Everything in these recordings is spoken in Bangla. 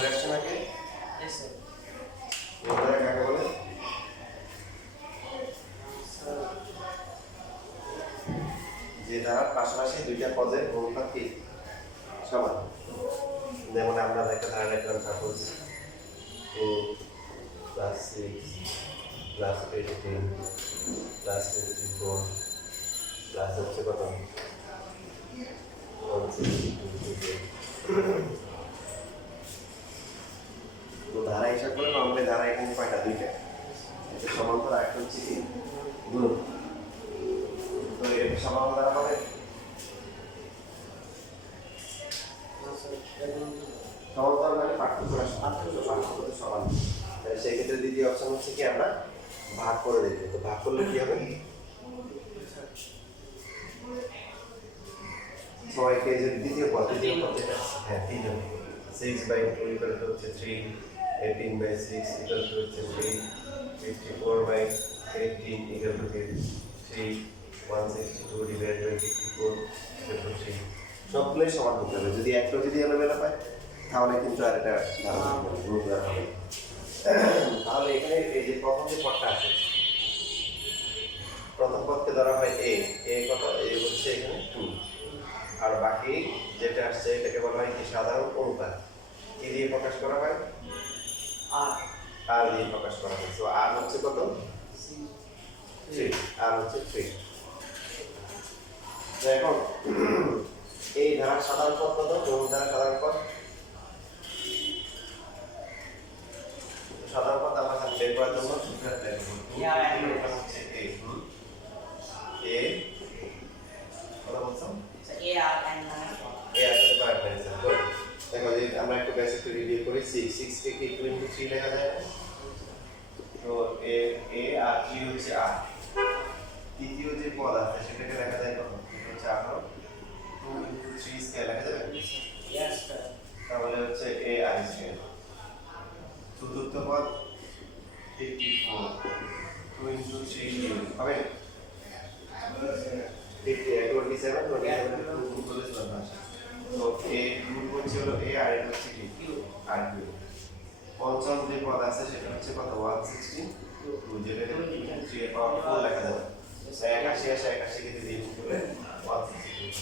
ঘুরে আসছে নাকি? গুণধারা কাকে বলে? যে ধারার পাশাপাশি দুইটা পদের অনুপাত কি সমান। যেমন আমরা একটা ধারা লিখলাম, সাপোজ 2 + 6 + 18 + 54 প্লাস হচ্ছে কত 162। তো ধারা হিসাব করে আমরা ধারা এখানে কয়টা? দুইটা। এটা সমান্তরাল, আর একটা হচ্ছে কি গুণ। তো এটা সমান্তরাল ধারা হবে। সমান্তরাল মানে পার্থক্য সমান। সেই ক্ষেত্রে দ্বিতীয় অপশন হচ্ছে কি আমরা ভাগ করে দেব। তো ভাগ করলে কি হবে? সবাইকে যে দ্বিতীয় পদ যেটা, হ্যাঁ 3 জন, 6/2 ইকুয়াল টু হচ্ছে 3, 18/6 ইকুয়াল টু হচ্ছে 3, 54/18 equal to 3, 162 divided by 54 equal to 3। সবগুলোই সমান হতে হবে। যদি একটা যদি এলোমেলো পায় তাহলে কিন্তু আর এটা গ্রুপ দেওয়া হবে। তাহলে এখানে এই যে প্রথম যে পদটা আছে, প্রথম পদকে ধরা হয় এ কত? এ হচ্ছে এখানে 2, আর বাকি যেটা আসছে এটাকে বলা হয় কি সাধারণ অনুপাত। কি দিয়ে প্রকাশ করা হয়? আর দিয়ে প্রকাশ করা হয়। তো আর হচ্ছে কত? 3, আর হচ্ছে 3। এখন এই ধারার সাধারণ পদ কত? কোন ধারার সাধারণ পদ? সাধারণ পদ আমরা বের করার জন্য সূত্র অ্যাপ্লাই করব। এটা হচ্ছে এ কত বলছো? এ আর এন -1 এ আসলে পার্ট নাইসেন। গুড। দেখো যে আমরা একটু বেসিক রিভিউ করি। 6 কে কি 2 * 3 লেখা যায়? তো এ আর 3 হচ্ছে আর। তৃতীয় যে পদ আছে সেটাকে লেখা যায় কত? এটা হচ্ছে 18। 2 * 3 স্কয়ার লেখা যাবে? Yes sir. তাহলে হচ্ছে এ আর স্কয়ার। চতুর্থ পদ 54, 2 * 3 হবে 27 তো এ রুট হচ্ছে হলো এ আর এটা হচ্ছে কি কিউ আর কিউ। পঞ্চম যে পদ আছে সেটা হচ্ছে কত? 162, যেটা 3 এর পাওয়ার 4 লেখা যাবে। 81 আসে 81 কে দিয়ে গুণ করলে 162,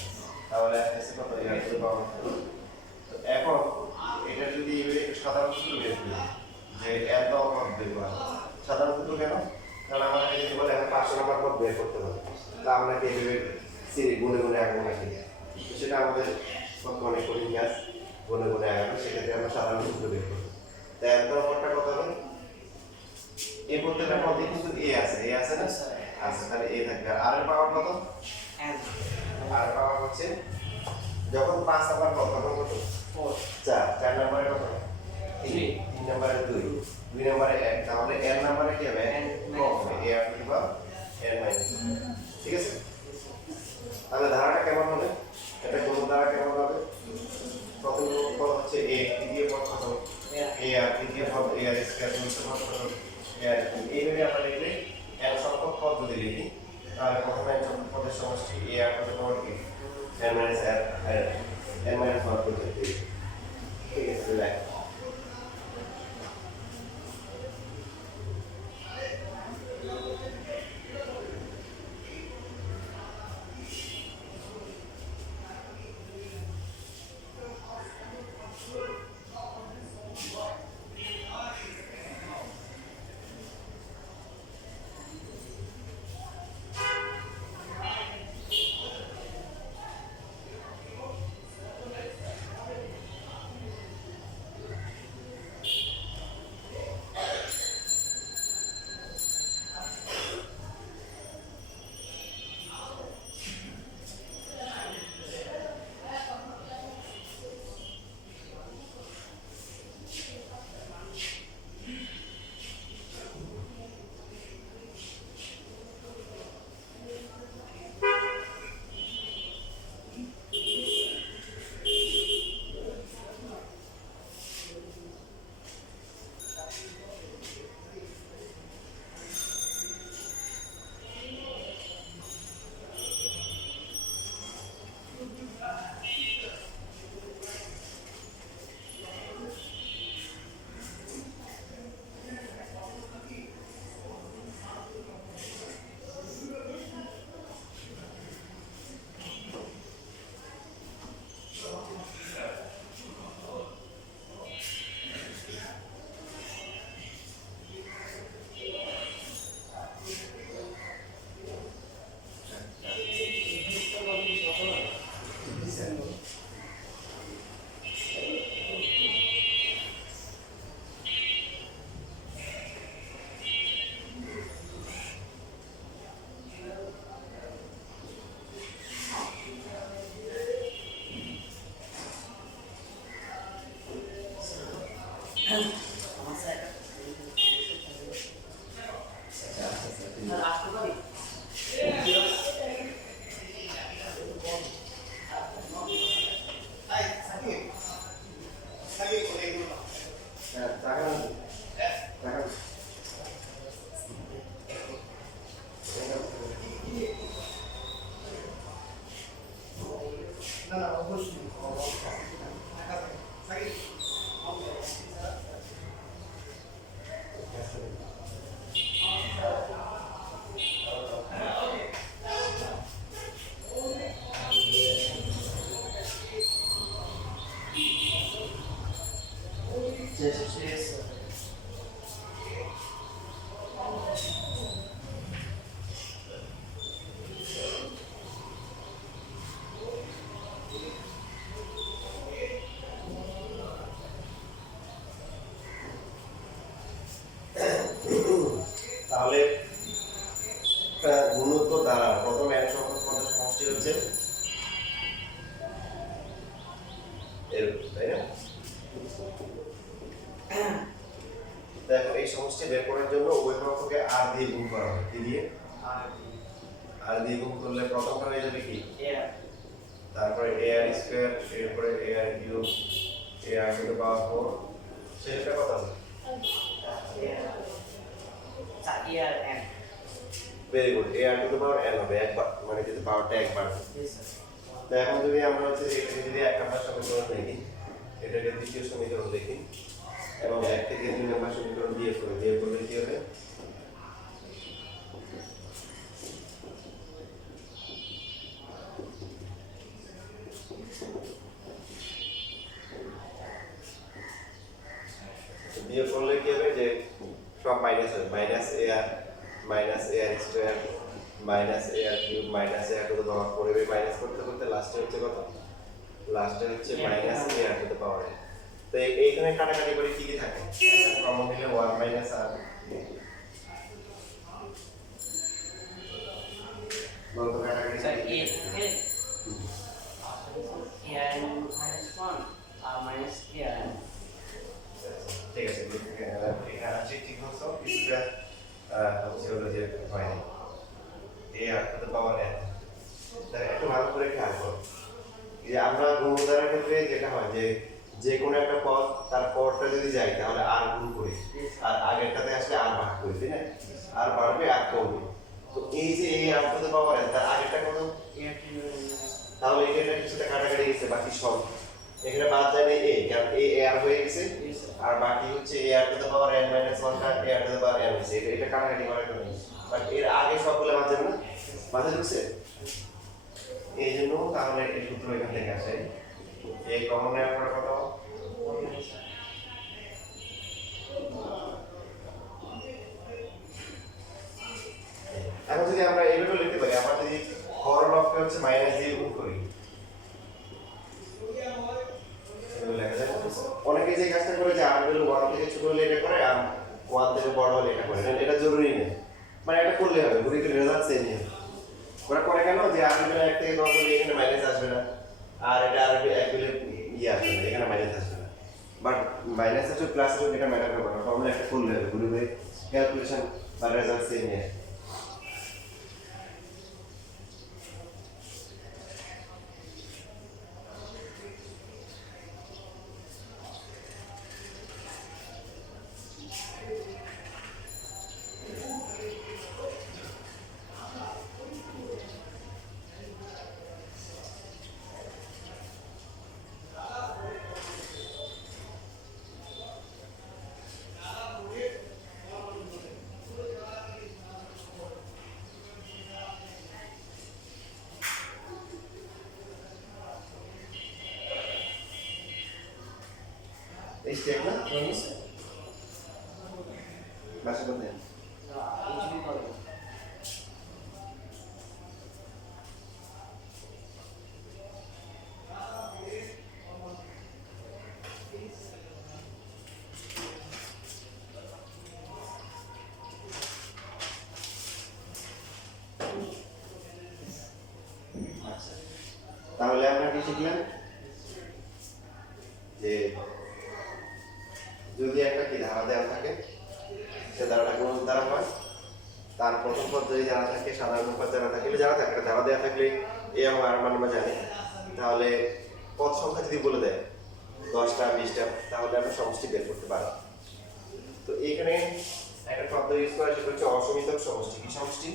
তাহলে আসছে কত? এর টু পাওয়ার 4। তো এখন এটা যদি সাধারণ সূত্র বের করি যে এত পদ বের করা, সাধারণ সূত্র কেন? কারণ আমাদের যদি বলে 500 নম্বর পদ বের করতে হবে, তা আমরা কি এইভাবে সিরি গুণে গুণে আগাবো নাকি? সেটা আমাদের অনেক কঠিন কাজ। গুণে গুণে আগাবো, সেক্ষেত্রে আমরা সাধারণ সূত্র বের করবো। তাই এত পদটা কত হবে? এই প্রত্যেকটা পদে কিন্তু এ আছে না? আচ্ছা, তাহলে এ থাকবে। আর এর পাওয়ার কত? এন আর পাওয়ার হচ্ছে যখন 5 আবার কত তখন কত? 4, 4 নম্বরে কত? 3, 3 নম্বরে 2, 2 নম্বরে 1, তাহলে n নম্বরে কি হবে? কম হবে, a r to power n minus. ঠিক আছে? তাহলে ধারাটা কেমন হবে? এটা কোন ধারা কেমন হবে? প্রথম পদ হচ্ছে a, দ্বিতীয় পদ কত? a আর তৃতীয় পদ a আর স্কয়ার, চতুর্থ পদ কত? a আর এইভাবে আমরা লিখলে n সংখ্যক পদ যদি লিখি তাহলে প্রথমে চতুর্থ পদের সমষ্টি a আর কত পাওয়ার কি n মাইনাস n মাইনাস 1 পর্যন্ত। ঠিক আছে, লেখ। সমস্যা এটা আচ্ছা আচ্ছা আচ্ছা আর আসতে পারি হ্যাঁ টাকা টাকা Yes. তাহলে গুণত্ব দ্বারা প্রথম এক সংখ্যক পদের সমষ্টি হচ্ছে এরকম তাই না? দেখো এই সমষ্টি বের করার জন্য উভয় পক্ষকে আর দিয়ে গুণ করা হয় কি দিয়ে আর দিয়ে গুণ করলে প্রথমটা হয়ে যাবে কি Yeah. তারপরে এ আর স্কয়ার এরপরে a r cube a r to the power 4 সেটা কত হবে Yeah. And very good a r to the power n হবে একবার মানে যদি পাওয়ারটা একবার this is তো এখন যদি আমরা হচ্ছে এটাকে যদি এক নম্বর সমীকরণ দেখি এটাকে দ্বিতীয় সমীকরণ দেখি এবং এক থেকে দুই নম্বর সমীকরণ দিয়ে করলে কি হবে দিয়ে করলে কি হবে যে সব মাইনাস হবে minus a r square minus a r cube minus a r to the power 4 এভাবে মাইনাস করতে করতে লাস্টে হচ্ছে কত লাস্টে হচ্ছে minus a r to the power তো এইখানে কাটাকাটি করে কি কি থাকে এখানে কমন নিলে 1 মাইনাস আর বলতো কাটাকাটি so A and minus 1 minus A ঠিক আছে এখানে ঠিক বলছো কিছুটা হচ্ছে হলো যে হয় এ r to the power n তাহলে একটু ভালো করে খেয়াল করো যে আমরা গুণদ্বারার ক্ষেত্রে যেটা হয় যে যে কোনো একটা পদ তার পরটা যদি যায় তাহলে আর গুণ করি আর আগেরটাতে আসলে আর ভাগ করি তাই না আর বাড়বে আর কমবে তো এই যে এ r to the power n তার আগেরটা কত তাহলে এটা কিছুটা কাটাকাটি গেছে বাকি সব এখানে বাদ যায় না এ কারণ এ আর হয়ে গেছে আর বাকি হচ্ছে এ r to the power n - 1 টা এ r to the power n হচ্ছে এটা কাটাকাটি করার জন্য বাট এর আগে সবগুলো বাদ যাবে না বাদে ঢুকছে এই জন্য তাহলে এই সূত্র এখান থেকে আসে এই কমন নেওয়ার পরে কত এখন যদি আমরা এইভাবে লিখতে পারি আমরা যদি হর লবকে হচ্ছে মাইনাস দিয়ে গুণ করি অনেকে যে কাজটা করে যে আর ভ্যালু 1 থেকে ছোট হলে এটা করে আর 1 থেকে বড় হলে এটা করে এটা জরুরি না মানে এটা করলে হবে ঘুরিতে রেজাল্ট সেম হবে ওরা করে কেন যে আর ভ্যালু 1 থেকে 10 হলে এখানে মাইনাস আসবে না আর এটা আর 1 ভ্যালু আসবে না এখানে মাইনাস আসবে না বাট মাইনাস আসলে প্লাস আসলে এটা ম্যাটার করে না ফর্মুলা একটা করলে হবে ঘুরিতে ক্যালকুলেশন বা রেজাল্ট সেম হবে এই স্টেপ না বাসা করতে তাহলে আমরা কি শিখলাম যে যদি একটা কি ধারা দেওয়া থাকে সে ধারাটা গুণ দ্বারা হয়, তার প্রথম পদ যদি জানা থাকে, সাধারণ পদ জানা থাকে, জানা থাকে একটা ধারা দেওয়া থাকলে এ এবং আর মান আমরা জানি, তাহলে পদ সংখ্যা যদি বলে দেয় 10টা 20টা, তাহলে আমরা সমষ্টি বের করতে পারি। তো এখানে একটা শব্দ ইউজ করা, সেটা হচ্ছে অসমিতক সমষ্টি। কি সমষ্টি?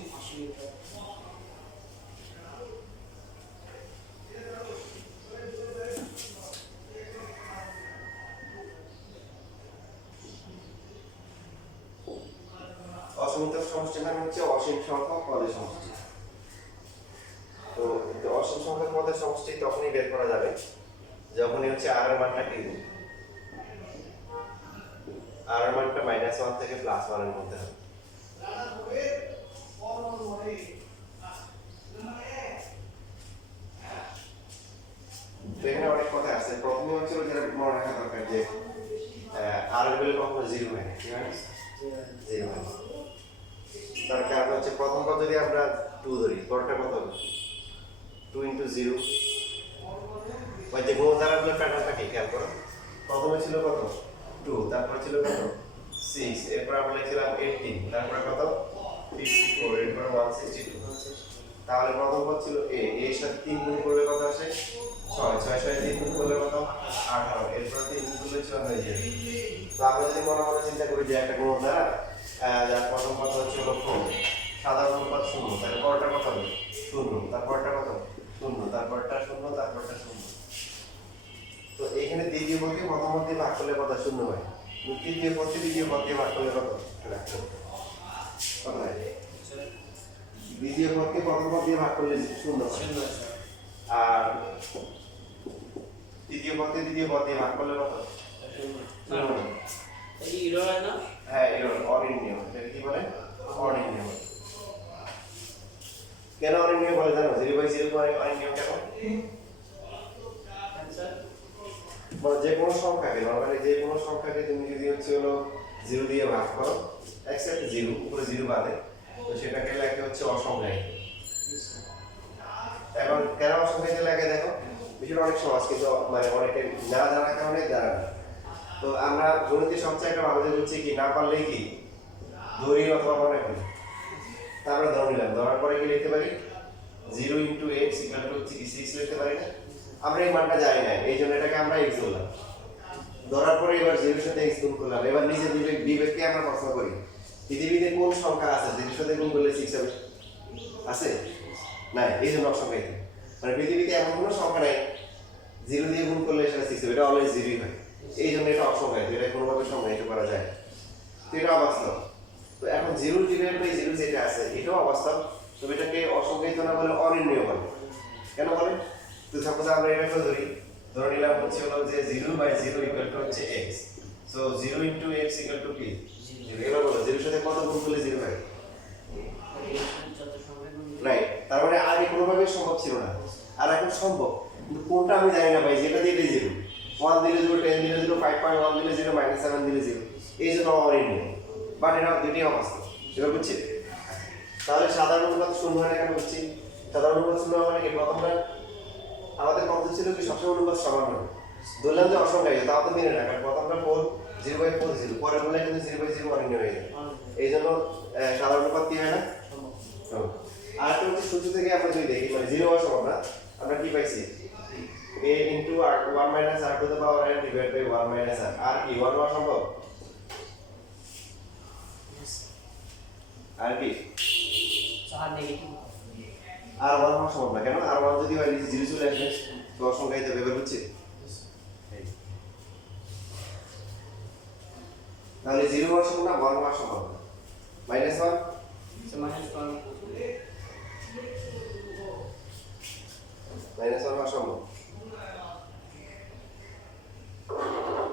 অসমিতক সমষ্টি মানে হচ্ছে অসীম সংখ্যক পদের সমষ্টি। তো অসীম সংখ্যক পদের সমষ্টি তখনই বের করা যাবে যখনই হচ্ছে আর এর মানটা কি, আর এর মানটা -1 থেকে +1 এর মধ্যে হবে। তো এখানে অনেক কথা আছে। প্রথমে হচ্ছে যেটা মনে রাখা দরকার যে আর এর ভ্যালু কখনো 0 হয় না। কি হয়? 0 হয় না। তার কারণ হচ্ছে প্রথম পদ যদি আমরা 2 ধরি, পরেরটা কত হবে? 2 × 0। ওই যে গুণ দ্বারাগুলোর প্যাটার্নটা কি খেয়াল করো। প্রথমে ছিল কত? 2, তারপর ছিল কত? 6, এরপর আমরা লিখছিলাম 18, তারপর কত? 54, এরপর 162। তাহলে প্রথম পদ ছিল a, এর সাথে 3 গুণ করলে কত আসে? 6, 6 সাথে 3 গুণ করলে কত? 18, এরপর 3 গুণ করলে 6 হয়ে যাবে। তো আমরা যদি মনে মনে চিন্তা করি যে একটা গুণ দ্বারা যার প্রথম পদ হচ্ছে 4, সাধারণ পদ 0, তাহলে পরেরটা কত হবে? 0, তারপরটা কত? 0, তারপরটা 0, তারপরটা 0। তো এখানে দ্বিতীয় পদকে প্রথম পদ দিয়ে ভাগ করলে কত? 0 হয়। তৃতীয় পদকে দ্বিতীয় পদ দিয়ে ভাগ করলে কত? কত হয়? দ্বিতীয় পদকে প্রথম পদ দিয়ে ভাগ করলে 0 হয়। আর তৃতীয় পদকে দ্বিতীয় পদ দিয়ে ভাগ করলে কত? 0 হয়। এই ইরর হয় না? হ্যাঁ, এরর, অনির্ণীয়। এটা কি বলে? অনির্ণীয়। কেন অনির্ণীয় বলে জানো? 0/0 করে অনির্ণীয় কেন? মানে যে কোনো সংখ্যাকে, নরমালি যে কোনো সংখ্যাকে তুমি যদি হচ্ছে হলো 0 দিয়ে ভাগ করো, এক্সেপ্ট 0, উপরে 0 বাদে, তো সেটাকে লেখে হচ্ছে অসংখ্যায়িত। এখন কেন অসংখ্যায়িত লেখে দেখো, বিষয়টা অনেক সহজ, কিন্তু মানে অনেকে না জানার কারণে জানা না। তো আমরা গণিতে সবচেয়ে একটা ভালো দিক হচ্ছে কি, না পারলেই কি ধরি অথবা মনে করি। তা আমরা ধরে নিলাম, ধরার পরে কি লিখতে পারি? 0 × x = 6 লিখতে পারি না? আমরা এই মানটা জানি না, এই জন্য এটাকে আমরা x ধরলাম। ধরার পরে এবার 0 এর সাথে x গুণ করলাম। এবার নিচে বিবেককে আমরা প্রশ্ন করি, পৃথিবীতে কোন সংখ্যা আছে 0 এর সাথে গুণ করলে 6 হবে? আছে? নাই, এই জন্য অসংখ্যায়িত। মানে পৃথিবীতে এমন কোনো সংখ্যা নাই 0 দিয়ে গুণ করলে সেটা 6 হবে, এটা অলওয়েজ 0ই হয়। এই জন্য এটা অসংখ্যায়িত, এটা কোনোভাবে সংজ্ঞায়িত করা যায়। তো এটা অবাস্তব। তো এখন 0/0 যেটা আছে এটাও অবাস্তব, তবে এটাকে অসংখ্যায়িত না বলে অনির্ণীয় বলে। কেন বলে? তো সাপোজ আমরা এটাকে ধরে নিলাম হচ্ছে হলো যে 0/0 হচ্ছে x, সো 0 × x = কি? 0। এবার বলো 0 এর সাথে কত গুণ করলে 0 হয়? রাইট। তার মানে আগে কোনোভাবে সম্ভব ছিল না, আর এখন সম্ভব, কিন্তু কোনটা আমি জানি না ভাই। যেটা দিলে 0, 1 দিলে 0, 10 দিলে 0, 5.1 দিলে 0, -7 দিলে 0, এই জন্য অনির্ণীয়। বাট এটা দুটোই অবাস্তব। এবার বুঝছি? তাহলে সাধারণ অনুপাত 0 হয় না কেন বুঝছি? সাধারণ অনুপাত 0 মানে কি? প্রথমটা আমাদের কনসেপ্ট ছিল কি সবসময় অনুপাত সমান হবে। ধরলাম যে অসংখ্যায়িত, তাও তো মেনে না, কারণ প্রথমটা 4, 0/4 0, পরের গুলো কিন্তু 0/0 অনির্ণীয় হয়ে যায়। এই জন্য সাধারণ অনুপাত কি হয় না? আর একটা হচ্ছে সূত্র থেকে আমরা যদি দেখি, মানে 0 হওয়া সম্ভব না, আমরা কি পাইছি? a × 1 - r⁴ divided by 1 - r। আর কি 1 হওয়া সম্ভব? আর কি আর 1 হওয়া সম্ভব না। কেন? আর 1 যদি হয় 0 চলে আসবে, তো অসংখ্যায়িত ব্যাপার হচ্ছে। তাহলে 0 হওয়া সম্ভব না, 1 হওয়া সম্ভব না। -1 -1 হওয়া সম্ভব।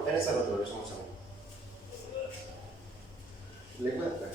-1 হতে পারে, সমস্যা নেই। লিখবে একটা।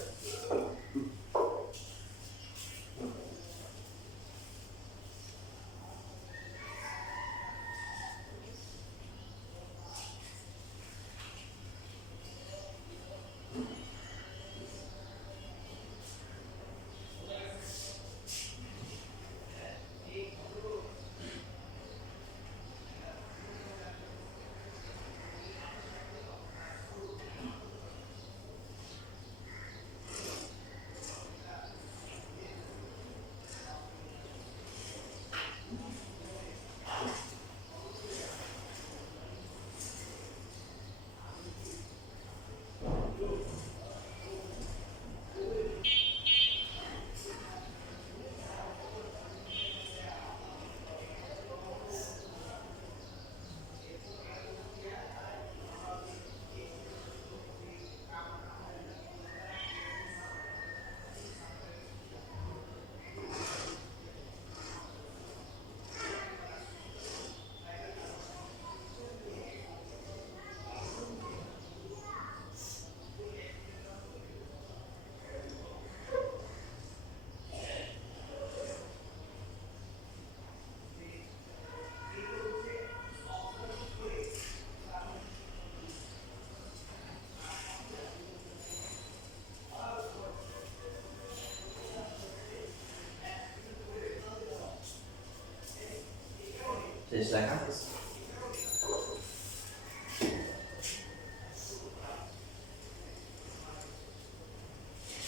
শেষ লেখা।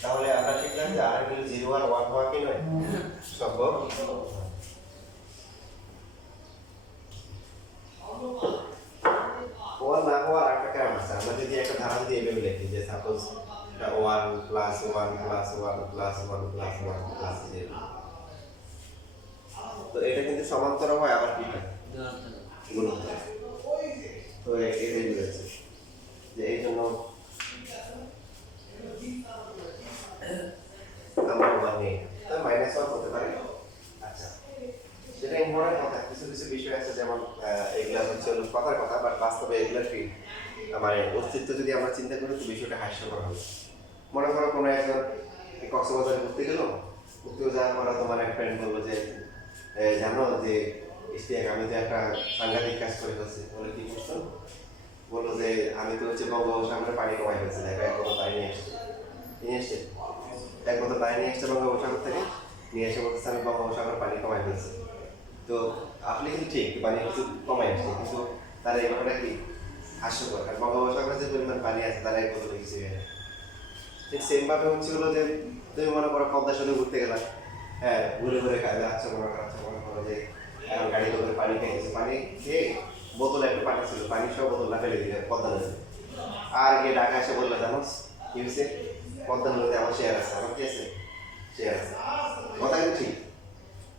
তাহলে আমরা শিখলাম যে আর ভ্যালু 0 আর 1 হওয়া কি নয় সম্ভব। ওয়ান না হওয়ার একটা কারণ আছে। আমরা যদি একটা ধারা যদি এভাবে লিখি যে suppose 1 plus 1 plus 1 plus 1 plus 1 plus 0, তো এটা কিন্তু সমান্তরাল হয় আবার কি হয় গুণোত্তর। তো এটাই বুঝেছে যে এই জন্য আমরা 1 নেই, তাই মাইনাস 1 হতে পারে। আচ্ছা, সেটা ইম্পর্টেন্ট কথা। কিছু কিছু বিষয় আছে যেমন এগুলা হচ্ছে কথার কথা, বাট বাস্তবে এগুলা কি মানে অস্তিত্ব যদি আমরা চিন্তা করি তো বিষয়টা হাস্যকর হবে। মনে করো কোনো একজন কক্সবাজারে ঘুরতে গেল, ঘুরতে যাওয়ার পরে তোমার এক ফ্রেন্ড বললো যে জানো যে ইশতিয়াক আমি তো একটা সাংঘাতিক কাজ করে ফেলছি। বলে কি করছো? বললো যে আমি তো হচ্ছে বঙ্গোপসাগরে পানি কমাই ফেলছি, দেখো এক বোতল পানি নিয়ে এসছে এক বোতল পানি নিয়ে এসছে বঙ্গোপসাগর থেকে, নিয়ে এসে বলতেছে আমি বঙ্গোপসাগরে পানি কমাই ফেলছি। তো আপনি কিন্তু ঠিক পানি কিছু কমাই আসছে, কিন্তু তার এই ব্যাপারটা কি হাস্যকর। কারণ বঙ্গোপসাগরে যে পরিমাণ পানি আছে তারা এক বোতলে কিছু হয় না। ঠিক সেম ভাবে হচ্ছে হলো যে তুমি মনে করো পদ্মা সেতু ঘুরতে গেলাম, হ্যাঁ ঘুরে ঘুরে খাবে আচ্ছা মনে করো যে গাড়ি করে পানি খেয়েছে, পানি খেয়ে বোতলে একটু পানি ছিল, পানি সব বোতলটা ফেলে দিলে পদ্মা নদী। আর গিয়ে ঢাকা এসে বললো জানো কি হয়েছে, পদ্মা নদীতে আমার শেয়ার আছে। আমার কি আছে? শেয়ার আছে। কথা কিন্তু ঠিক,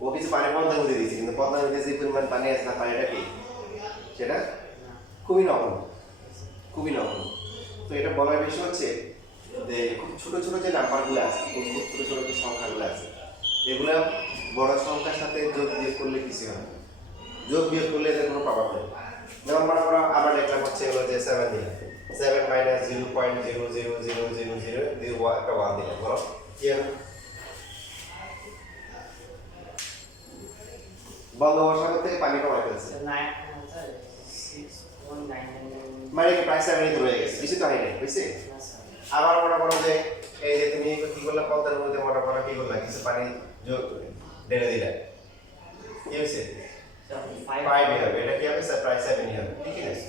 ও কিছু পানি পদ্মা নদী দিয়েছে, কিন্তু পদ্মা নদীতে যে পরিমাণ পানি আছে না পানিটা কি সেটা খুবই নগণ্য, খুবই নগণ্য। তো এটা বলার বিষয় হচ্ছে যে খুব ছোট ছোট যে নাম্বারগুলো আছে, খুব ছোট ছোট যে সংখ্যাগুলো আছে, এগুলো বড় সংখ্যার সাথে যোগ বিয়োগ করলে কিছু হয় না। যোগ বিয়োগ করলে এদের কোনো প্রভাব নেই। যেমন মনে করো আবার দেখলাম হচ্ছে হলো যে 7 দিলাম, 7 মাইনাস 0.00000 দিয়ে একটা 1 দিলাম, বলো কি হবে? বঙ্গোপসাগর থেকে পানি কমাই ফেলছে, মানে প্রায় 7 তো রয়ে গেছে, বেশি তো হয় নাই, বুঝছি? আবার মনে করো যে এই যে তুমি কি করলে পদ্মার মধ্যে মনে করো কি করলে কিছু পানি যোগ ঢেলে দিলে, কি হয়েছে? 5 হবে, এটা কি হবে? প্রায় 7 হবে, ঠিক আছে?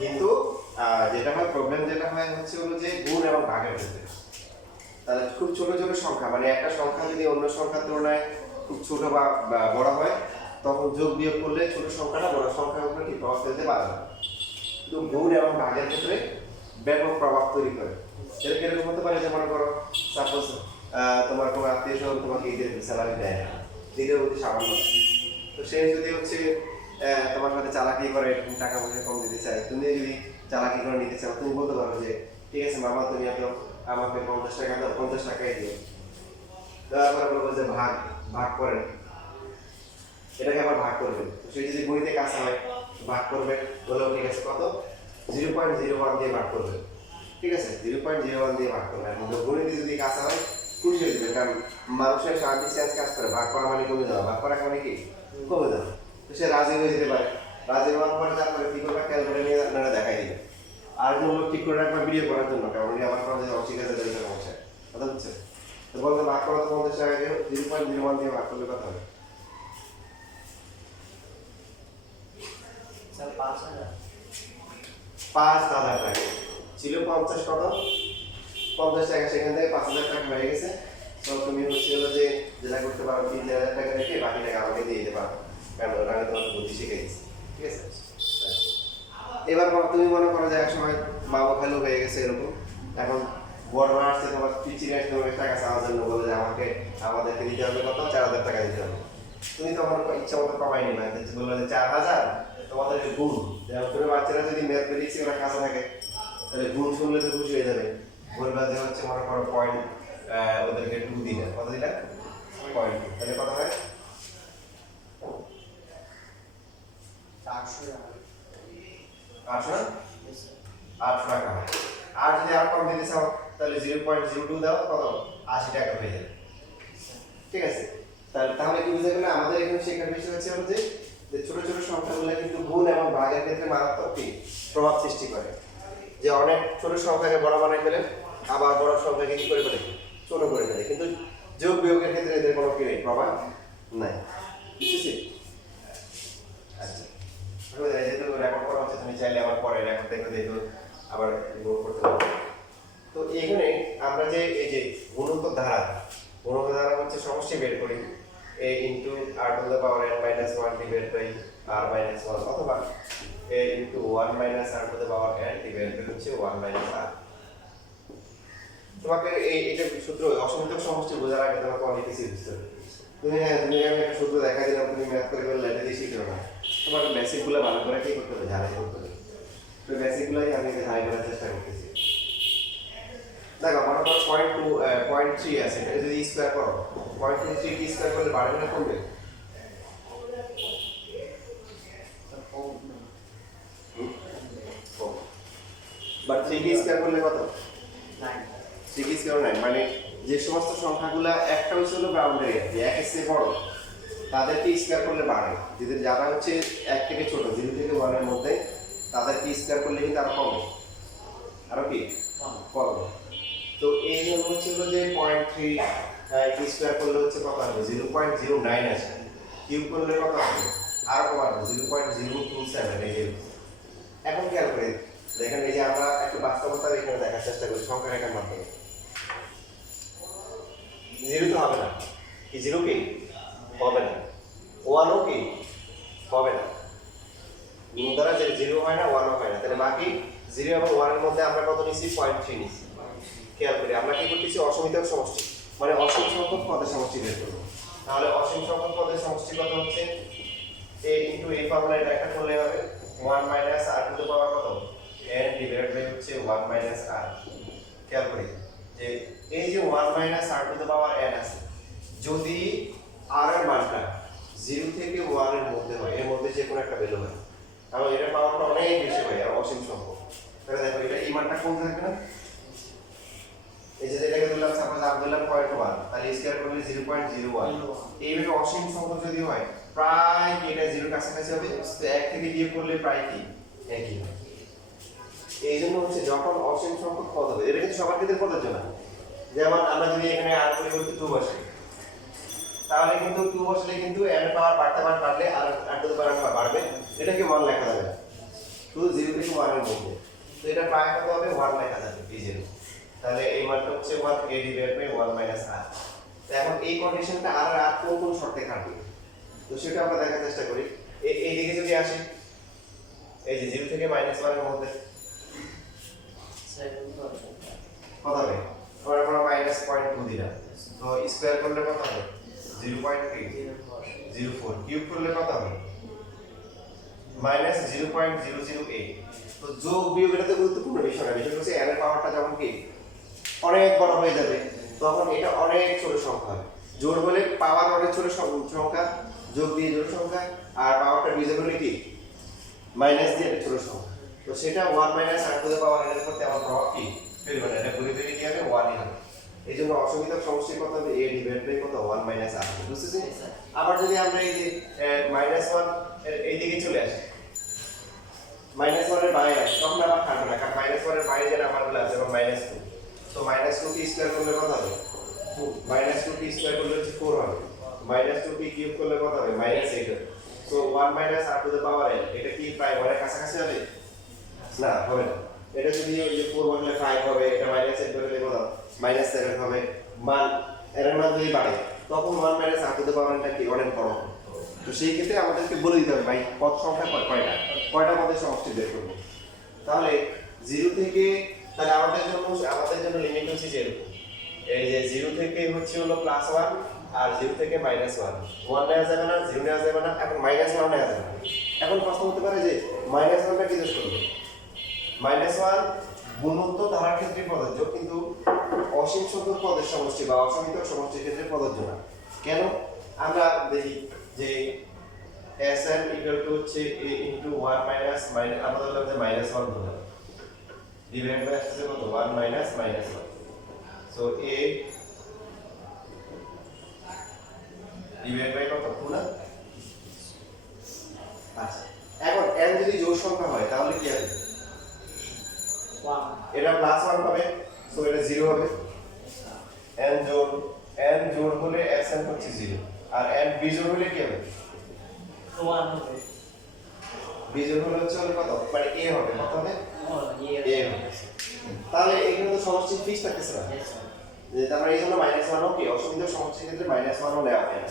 কিন্তু যেটা হয় প্রবলেম যেটা হয় হচ্ছে হলো যে গুণ এবং ভাগের ক্ষেত্রে তাহলে খুব ছোট ছোট সংখ্যা, মানে একটা সংখ্যা যদি অন্য সংখ্যার তুলনায় খুব ছোট বা বড় হয় তখন যোগ বিয়োগ করলে ছোট সংখ্যাটা বড় সংখ্যার উপরে কি প্রভাব ফেলতে পারে না। কিন্তু গুণ এবং ভাগের ক্ষেত্রে ব্যাপক প্রভাব তৈরি করে। এটা কিরকম হতে পারে যে মনে করো সাপোজ তোমার কোনো আত্মীয় স্বজন তোমাকে ঈদের স্যালারি দেয় না, ঈদের প্রতি সামান্য, তো সে যদি হচ্ছে তোমার সাথে চালাকি করে এরকম টাকা পয়সা কম দিতে চায়, তুমি যদি চালাকি করে নিতে চাও তুমি বলতে পারো যে ঠিক আছে মামা তুমি আমাকে 50 টাকা দাও, 50 টাকাই দিও। তারপরে বলবো যে ভাগ ভাগ করেন, এটাকে আবার ভাগ করবে। তো সে যদি গণিতে কাঁচা হয় ভাগ করবে, বললো ঠিক আছে কত 0.01 দিয়ে ভাগ করবে, ঠিক আছে 0.01 দিয়ে ভাগ করবে। এবং গণিতে যদি কাঁচা হয় খুশি হয়ে যাবে, কারণ মানুষের স্বাভাবিক সেন্স কাজ করে ভাগ করা মানে কমে যাওয়া, ভাগ করা মানে কি কমে যাওয়া। তো সে রাজি হয়ে যেতে পারে, রাজি হওয়ার পরে তারপরে কি করবে ক্যালকুলেটর নিয়ে আপনারা দেখাই দিবে। আর কোনো লোক ঠিক করে রাখবে ভিডিও করার জন্য, কারণ উনি আবার কোনো যে অস্বীকার দেবে সমস্যা, কথা বুঝছে? তো বলতে ভাগ করা তো 50 টাকা দিয়ে 0.01 দিয়ে ভাগ করলে কথা হবে 5,000 টাকা ছিল 50 কত 50 টাকা, সেখান থেকে 5,000 টাকা হয়ে গেছে। তো তুমি হচ্ছে হলো যে যেটা করতে পারো 3,000 টাকা রেখে বাকি টাকা আমাকে দিয়ে দিতে পারো, কারণ ওটা আমি তোমাকে বুদ্ধি শিখে দিচ্ছি, ঠিক আছে? এবার তুমি মনে করো যে এক সময় বাবা খালু হয়ে গেছে এরকম, এখন বড়রা আসছে তোমার পিচিরে আসছে তোমার টাকা চাওয়ার জন্য, বলে যে আমাদেরকে দিতে হবে কত 4,000 টাকা দিতে হবে। তুমি তখন ইচ্ছা মতো কমাই নিবে, বললো যে 4,000 তোমাদের গুণ, যেমন ছোট বাচ্চারা যদি ম্যাথ পেরেছি ওরা কাছে থাকে তাহলে গুণ শুনলে তো খুশি হয়ে যাবে, বলবা যে হচ্ছে মনে করো পয়েন্ট ওদেরকে 2 দিলে, কত দিলে পয়েন্ট, তাহলে কত হয় 800 টাকা হয়। আর যদি আর কম দিতে চাও তাহলে 0.02 দাও, কত 80 টাকা হয়ে যাবে, ঠিক আছে? তাহলে কি বুঝতে গেলে আমাদের এখানে শেখার বিষয় হচ্ছে হলো যে ছোট ছোট সংখ্যাগুলো কিন্তু গুণ এবং ভাগের ক্ষেত্রে মারাত্মক প্রভাব সৃষ্টি করে। যে অনেক ছোট সংখ্যাকে বড় বানাই ফেলে, আবার বড় সংখ্যাকে কি করে ফেলে ছোট করে ফেলে, কিন্তু যোগ বিয়োগের ক্ষেত্রে এদের কোনো কি নেই, প্রভাব নাই, বুঝেছি? আচ্ছা যেহেতু রেকর্ড করা হচ্ছে তুমি চাইলে আবার পরে রেকর্ড দেখে দেখো আবার নোট করতে পারো। তো এখানে আমরা যে এই যে গুণোত্তর ধারা হচ্ছে সমষ্টি বের করি a into r to the power n minus 1 divide by r minus 1 অথবা a into 1 minus r to the power n divide by হচ্ছে 1 মাইনাস r। তোমাকে এইটা সূত্র অসংখ্য সমষ্টি বোঝার আগে তোমাকে অনেক কিছু বুঝতে হবে। তুমি আমি একটা সূত্র দেখা দিলাম, তুমি ম্যাথ করে বললে এটা দিয়ে শিখবে না, তোমাকে বেসিকগুলো ভালো করে কি করতে হবে, ঝালাই করতে হবে। তো বেসিকগুলোই আমি ঝালাই করার চেষ্টা করতেছি। দেখো মনে করো 0.3 আছে, এটা যদি স্কয়ার করো 0.23 কি স্কয়ার করলে বাড়বে না কমবে? বাট 3 কি স্কয়ার করলে কত? 3 কি স্কয়ার 9। মানে যে সমস্ত সংখ্যাগুলো একটা হচ্ছে হলো বাউন্ডারি যে এক এর চেয়ে বড় তাদেরকে স্কয়ার করলে বাড়ে, যারা হচ্ছে 1 থেকে ছোট 0 থেকে 1 এর মধ্যে তাদেরকে স্কয়ার করলে কিন্তু আরো কমে, আরো কি কমে। তো এই জন্য হচ্ছে যে 0.3 কি স্কয়ার করলে হচ্ছে কত হবে? 0.09 আসে। কিউব করলে কত হবে? আরো কম আসবে 0.027। এই যে এখন খেয়াল করে দেখেন, এই যে আমরা একটু বাস্তবতা এখানে দেখার চেষ্টা করি সংখ্যা রেখার মাধ্যমে। 0 তো হবে না, কি 0 কি হবে না, 1 ও কি হবে না। গুণ দ্বারা যে 0 হয় না 1 ও হয় না, তাহলে বাকি 0 এবং 1 এর মধ্যে আমরা কত নিছি? 0.3 নিছি। খেয়াল করি আমরা কি করতেছি? অসীমিত সমষ্টি, মানে অসীম সংখ্যক পদের সমষ্টি বের করব। তাহলে অসীম সংখ্যক পদের সমষ্টি কত হচ্ছে? a ইনটু a ফর্মুলা এটা একটা করলে হবে 1 মাইনাস r টু দ্য পাওয়ার কত n ডিভাইড বাই হচ্ছে 1 মাইনাস r। খেয়াল করি যে এই যে 1 minus r to the power n আছে, যদি r এর মানটা 0 থেকে 1 এর মধ্যে হয়, এর মধ্যে যে কোনো একটা ভ্যালু হয়, তাহলে এর পাওয়ারটা অনেক বেশি হয় আর অসীম সংখ্যক। তাহলে দেখো এটা এই মানটা কোন থাকবে না? এই যে এটাকে দিলাম সাপোজ আর দিলাম 0.1, তাহলে স্কয়ার করলে 0.01। এইভাবে অসীম সংখ্যক যদি হয় প্রায় এটা 0 এর কাছাকাছি হবে, তো 1 থেকে বিয়োগ করলে প্রায় কি একই হয়। এই জন্য হচ্ছে যখন অসীম সংখ্যক পদ হবে, এটা কিন্তু সবার ক্ষেত্রে প্রযোজ্য না। যেমন আমরা যদি এখানে r পরিবর্তে 2 বসাই, তাহলে কিন্তু 2 বসলে কিন্তু n এর পাওয়ার বাড়লে আর r টু দ্য পাওয়ার বাড়বে, এটাকে 1 লেখা যাবে না, শুধু 0 থেকে 1 এর মধ্যে। তো এটা প্রায় কত হবে? 1 লেখা যাবে এই 0। তাহলে এই মানটা হচ্ছে 1 a divide by 1 minus r। তো এখন এই কন্ডিশনটা আর কোন কোন শর্তে খাটবে, তো সেটা আমরা দেখার চেষ্টা করি। এই দিকে যদি আসি, এই যে 0 থেকে -1 এর মধ্যে কত হবে? আমরা -0.2 দিলাম, তো স্কয়ার করলে কত হবে? 0.304। কিউব করলে কত হবে? -0.008। তো যোগ বিয়োগ এটা তো গুরুত্বপূর্ণ বিষয় না, বিষয় হচ্ছে n এর পাওয়ারটা যখন কি অনেক বড় হয়ে যাবে তখন এটা অনেক ছোট সংখ্যা হবে। জোড় হলে পাওয়ার অনেক ছোট সংখ্যা, যোগ দিয়ে ছোট সংখ্যা, আর পাওয়ারটা বিয়োগ হলে কি মাইনাস দিয়ে একটা ছোট সংখ্যা। তো সেটা 1 minus r to the power n এর উপর তেমন প্রভাব কি ফেলবে না, এটা ঘুরে ফিরে কি হবে? 1 ই হবে। এই জন্য অসীমিত সমষ্টি কত হবে? a ডিভাইড বাই কত 1 মাইনাস r। বুঝছেন? আবার যদি আমরা এই যে -1 এই দিকে চলে আসি, -1 এর বাইরে আসি, তখন আবার থাকবে না, কারণ -1 এর বাইরে যে নাম্বারগুলো আছে যেমন -2, তো -2 কি স্কয়ার করলে কত হবে? -2 কি স্কয়ার করলে হচ্ছে 4 হবে। -2 কি কিউব করলে কত হবে? -8 হবে। So 1 minus r to the power n, এটা কি প্রায় 1 এর কাছাকাছি হবে? না, হবে না। এটা যদি ওই যে 4 বললে 5 হবে, এটা -8 বললে কত? -7 হবে। মান এর মান যদি বাড়ে তখন 1 minus r to the power n টা কি অনেক বড় হবে। তো সেই ক্ষেত্রে আমাদেরকে বলে দিতে হবে ভাই পদ সংখ্যা কয়টা পদের সমষ্টি বের করব। তাহলে 0 থেকে, তাহলে আমাদের জন্য লিমিট হচ্ছে 0। এই যে 0 থেকে হচ্ছে হলো +1 আর 0 থেকে -1, 1 নেওয়া যাবে না, 0 নেওয়া যাবে না, এখন -1 নেওয়া যাবে না। এখন প্রশ্ন হতে পারে যে -1টা কি দোষ করবে? -1 গুণোত্তর ধারার ক্ষেত্রে প্রযোজ্য, কিন্তু অসীম সংখ্যক পদের সমষ্টি বা অসীমিত সমষ্টির ক্ষেত্রে প্রযোজ্য না। কেন? আমরা দেখি যে Sn হচ্ছে a 1 আমরা ধরলাম যে -1 ধরলাম, ডিভাইড বাই আসছে কত? 1 -1। সো a ডিভাইড বাই কত? 2 না? আচ্ছা, এখন n যদি জোড় সংখ্যা হয় তাহলে কি হবে? 1 এটা +1 হবে, সো এটা 0 হবে। n জোড় হলে Sn হচ্ছে 0, আর n বিজোড় হলে কি হবে? 1 হবে। বিজোড় হলে হচ্ছে হলো কত মানে a হবে কত হবে ইয়ে a হবে তাহলে এখানে তো সমষ্টি ফিক্স থাকতেছে না যে তারপরে এই জন্য -1 ও কি অসীমিত সমষ্টির ক্ষেত্রে -1 ও নেওয়া হয় না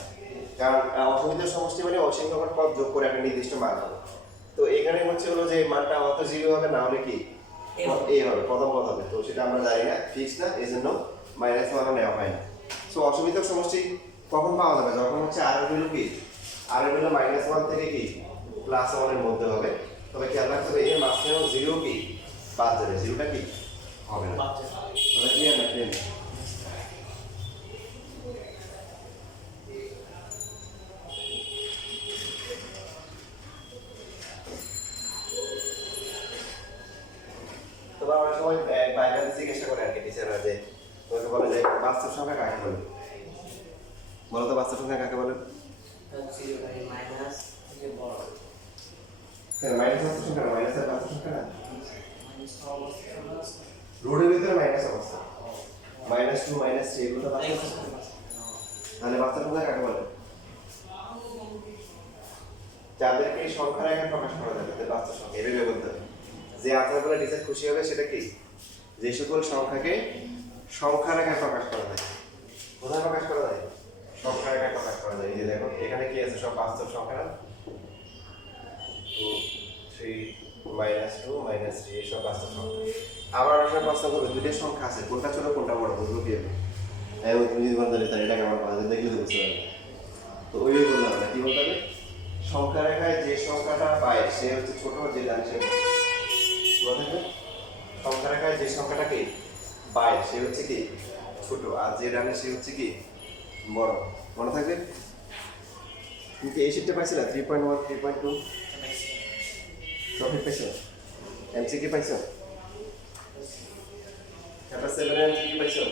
কারণ অসীমিত সমষ্টি মানে অসীম সংখ্যক পদ যোগ করে একটা নির্দিষ্ট মান হবে তো এখানে হচ্ছে হলো যে মানটা অত 0 হবে না হলে কি a হবে প্রথম পদ হবে তো সেটা আমরা জানি না ফিক্স না এজন্য -1 ও নেওয়া হয় না সো অসীমিত সমষ্টি কখন পাওয়া যাবে যখন হচ্ছে r এর ভ্যালু কি r এর ভ্যালু -1 থেকে কি +1 এর মধ্যে হবে তবে খেয়াল রাখতে হবে এর মাঝখানেও 0 কি বাদ যাবে 0টা কি হবে না তাহলে ক্লিয়ার না ক্লিয়ার তোমরা অনেক সময় বাইরে জিজ্ঞাসা করে আর কি টিচাররা যে তোমাকে বলে যে বাস্তব সংখ্যা কাকে বলে বলো তো বাস্তব সংখ্যা কাকে বলে মাইনাস যে বড় কেন মাইনাস বাস্তব সংখ্যা না মাইনাসের বাস্তব সংখ্যা না মাইনাস অবস্থা রোডের ভিতরে মাইনাস অবস্থা -2 -3 এগুলো তো বাস্তব সংখ্যা তাহলে বাস্তব সংখ্যা কাকে বলে যাদেরকে এই সংখ্যার আকারে প্রকাশ করা যাবে তাদের বাস্তব সংখ্যা এভাবে বলতে হবে যে আনসারগুলো টিচার খুশি হবে সেটা কি যে সকল সংখ্যাকে সংখ্যার আকারে প্রকাশ করা যায় কোথায় প্রকাশ করা যায় সংখ্যার আকারে প্রকাশ করা যায় এই যে দেখো এখানে কি আছে সব বাস্তব সংখ্যা না 2 3 -2 -3 এই সব বাস্তব সংখ্যা আবার একটা প্রশ্ন করবে দুটো সংখ্যা আছে কোনটা ছোট কোনটা বড় বুঝবো কি হবে তুমি বলতে তাই এটা কেমন পাওয়া যায় দেখলে বুঝতে পারবে তো ওই বললাম না কি বলতে হবে সংখ্যা রেখায় যে সংখ্যাটা পায় সে হচ্ছে ছোট যে জানে সে সংখ্যা রেখায় যে সংখ্যাটাকে পায় সে হচ্ছে কি ছোট আর যে জানে সে হচ্ছে কি বড় মনে থাকবে তুমি কি এই শিটটা পাইছিলা 3.1 3.2 টপিক পাইছো এমসিকি পাইছো চ্যাপ্টার 7 এমসিকি পাইছো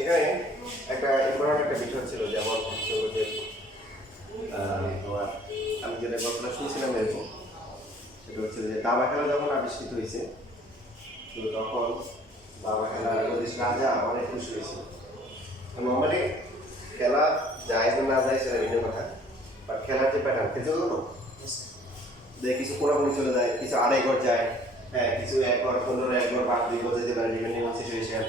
এখানে একটা ইম্পর্টেন্ট একটা বিষয় ছিল যেমন হচ্ছে যে তোমার আমি যেটা গল্পটা শুনছিলাম এরকম সেটা হচ্ছে যে দাবা খেলা যখন আবিষ্কৃত হয়েছে তো তখন দাবা খেলার রাজা অনেক খুশি হয়েছিল নর্মালি খেলা যায় বা না যায় সেটা ভিন্ন কথা বাট খেলার যে প্যাটার্ন খেলতে হতো যে কিছু কোনাকুনি চলে যায় কিছু আড়াই ঘর যায় হ্যাঁ কিছু এক ঘর 15 এক ঘর 5 2 ঘর যেতে পারে ডিপেন্ডিং অন সিচুয়েশন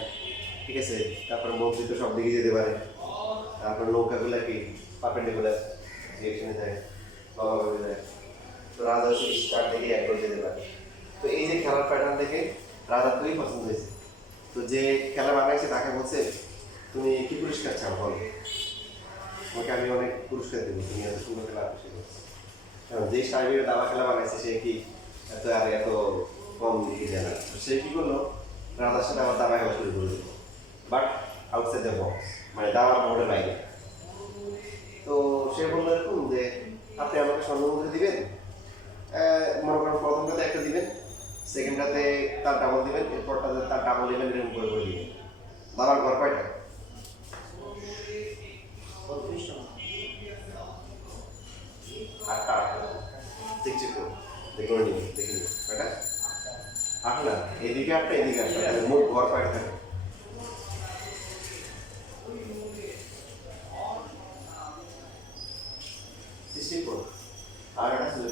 ঠিক আছে তারপর মন্ত্রী তো সব দিকে যেতে পারে তারপর নৌকাগুলো কি পারপেন্ডিকুলার ডিরেকশনে যায় বাবাভাবে যায় তো রাজা হচ্ছে স্টার্ট থেকে এক ঘর যেতে পারে তো এই যে খেলার প্যাটার্ন দেখে রাজা খুবই পছন্দ হয়েছে তো যে খেলা বানাইছে তাকে বলছে তুমি কি পুরস্কার চাও বলো তোমাকে আমি অনেক পুরস্কার দেবো তুমি এত সুন্দর খেলা আবিষ্কার করছো কারণ যে সাহেবের দাবা খেলা বানাইছে সে কি এত কম দিকে জানা তো সে কি করলো রাজার সাথে আমার দাবা খেলা শুরু করে দিল বাট আউটসাইড দ্য বক্স মানে দাবার বোর্ডের বাইরে তো সে বললো এরকম যে আপনি আমাকে স্বর্ণমুদ্রা দিবেন মনে করেন প্রথমটাতে একটা দিবেন সেকেন্ডটাতে তার ডাবল দিবেন এরপরটাতে তার ডাবল দিবেন এরকম করে দিবেন দাবার ঘর কয়টা আটটা দেখছি তো দেখে নিন দেখে নিন কয়টা আট না এদিকে আটটা এদিকে আটটা মোট ঘর কয়টা থাকে আর একটা ছিল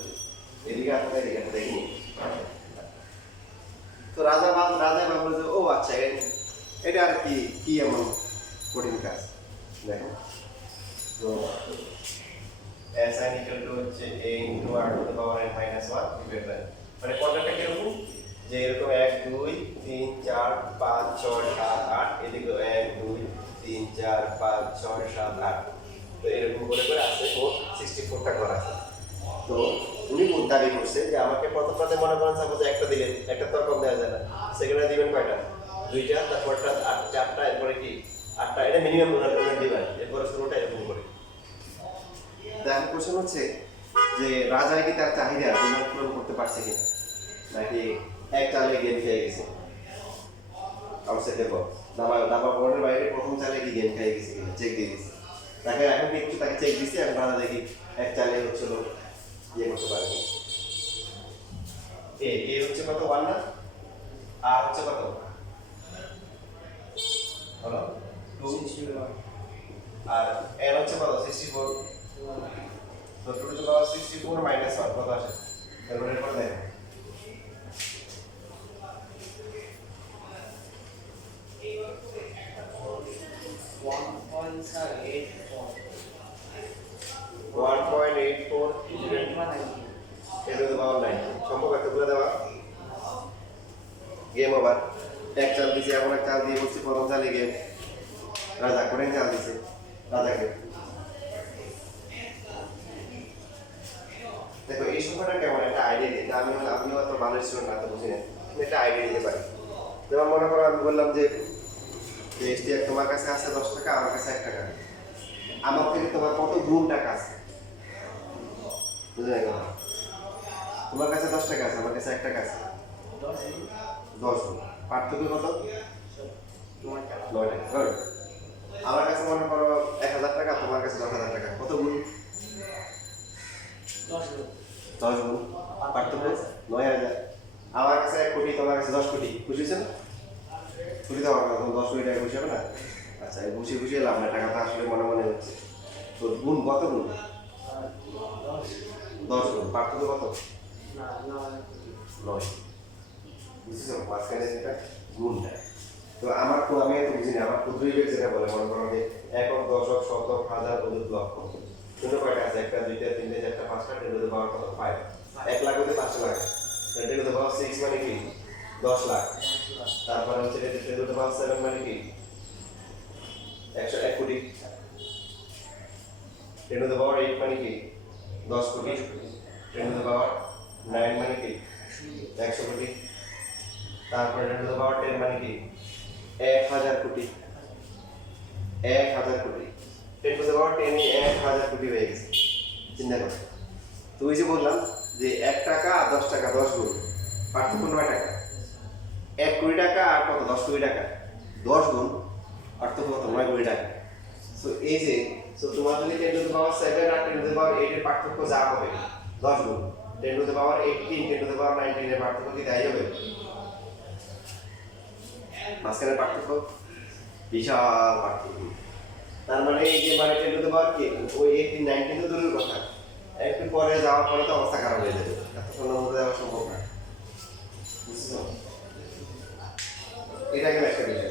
এদিকে আটটা এদিকে আটটা দেখে নিন তো রাজা ভাবলো যে ও আচ্ছা এটা আর কি কি এমন কঠিন কাজ দেখো তো sin equal to হচ্ছে a into r to the power n minus 1 divided by মানে কোয়াড্রেটটা কিরকম যে এরকম 1 2 3 4 5 6 7 8 এদিকে 1 2 3 4 5 6 7 8 তো এরকম করে করে আছে ও 64টা ঘর আছে তো উনি দাবি করছে যে আমাকে প্রথমটাতে মনে করেন সাপোজ একটা দিলেন একটা তো কম দেওয়া যায় না সেকেন্ডে দিবেন কয়টা দুইটা তারপরটা 4টা এরপরে কি 8টা এটা মিনিমাম ওনার দিবেন এরপরে শুরুটা এরকম করে দেখেন কোশ্চেন হচ্ছে যে রাজা কি তার চাহিদা পূরণ করতে পারছে কিনা নাকি এক চালে গেম খেয়ে গেছে আউটসাইড দ্য বক্স দাবা বোর্ডের বাইরে প্রথম চালে কি গেম খেয়ে গেছে কিনা চেক দিয়ে দিচ্ছে তাকে এখন কি একটু তাকে চেক দিচ্ছে এখন রাজা দেখি এক চালে হচ্ছিল ইয়ে করতে পারে এ হচ্ছে কত 1 না আর হচ্ছে কত বলো 61 আর n হচ্ছে কত 64 তো 2 টু দ্য পাওয়ার 64 মাইনাস 1 কত আসে ক্যালকুলেট করে দেখো 1.84 10 টু দ্য পাওয়ার 9 সম্ভব একটা বলে দেওয়া গেম ওভার এক চাল দিছে এমন এক চাল দিয়ে বলছি প্রথম চালে গেম রাজা কোন চাল দিছে রাজাকে দেখো এই সংখ্যাটা কেমন একটা আইডিয়া দিতে আমিও অত ভালো স্টুডেন্ট না তো বুঝি না আমি একটা আইডিয়া দিতে পারি যেমন মনে করো আমি বললাম যে STR তোমার কাছে আছে 10 টাকা আমার কাছে 1 টাকা আমার থেকে তোমার কত গুণ টাকা আছে বুঝলে না তোমার কাছে 10 টাকা আছে আমার কাছে 1 টাকা আছে 10 গুণ পার্থক্য কত 9 টাকা good. আমার কাছে মনে করো 1000 টাকা তোমার কাছে 10000 টাকা কত গুণ 10 গুণ পার্থক্য 9000 আমার কাছে 1 কোটি তোমার কাছে 10 কোটি খুশি হয়েছে না খুশি তো আমার কাছে 10 কোটি টাকা খুশি হবে না আচ্ছা এই খুশি খুশি লাভ না টাকাটা আসলে মনে মনে হচ্ছে তো গুণ কত গুণ 10 গুণ পার্থক্য কত 9 বুঝছো মাঝখানে যেটা গুণটা তো আমার তো আমি এত বুঝি না আমার ক্ষুদ্র বিবেক যেটা বলে মনে করো যে একক দশক শতক হাজার অযুত লক্ষ শূন্য কয়টা আছে একটা দুইটা তিনটে চারটা পাঁচটা টেন টু দ্য পাওয়ার কত 5 1 লাখ হতে 500 লাখ টেন টু দ্য পাওয়ার 6 মানে কি 10 লাখ তারপরে হচ্ছে টেন টু দ্য পাওয়ার 7 মানে কি 101 কোটি টেন টু দ্য পাওয়ার 8 মানে কি 10 কোটি টেন টু দ্য পাওয়ার 9 মানে কি 100 কোটি তারপরে টেন টু দ্য পাওয়ার 10 মানে কি 1000 কোটি 1000 কোটি টেন টু দ্য পাওয়ার 10 1000 কোটি হয়ে গেছে চিন্তা করো তো ওই যে বললাম যে 1 টাকা আর 10 টাকা 10 গুণ পার্থক্য 9 টাকা 1 কোটি টাকা আর কত 10 কোটি টাকা 10 গুণ পার্থক্য কত 9 কোটি টাকা সো এই যে সো তোমার যদি 10 টু দ্য পাওয়ার 7 আর 10 টু দ্য পাওয়ার 8 এর পার্থক্য যা হবে 10 গুণ 10 to the power 18 10 to the power 19 এর পার্থক্য কি তাই হবে মাঝখানে পার্থক্য বিশাল পার্থক্য তার মানে এই যে মানে 10 টু দ্য পাওয়ার কি ওই 18 19 তো দূরের কথা একটু পরে যাওয়ার পরে তো অবস্থা খারাপ হয়ে যাবে এত সুন্দর মতো যাওয়া সম্ভব না বুঝছো এটা গেল একটা বিষয়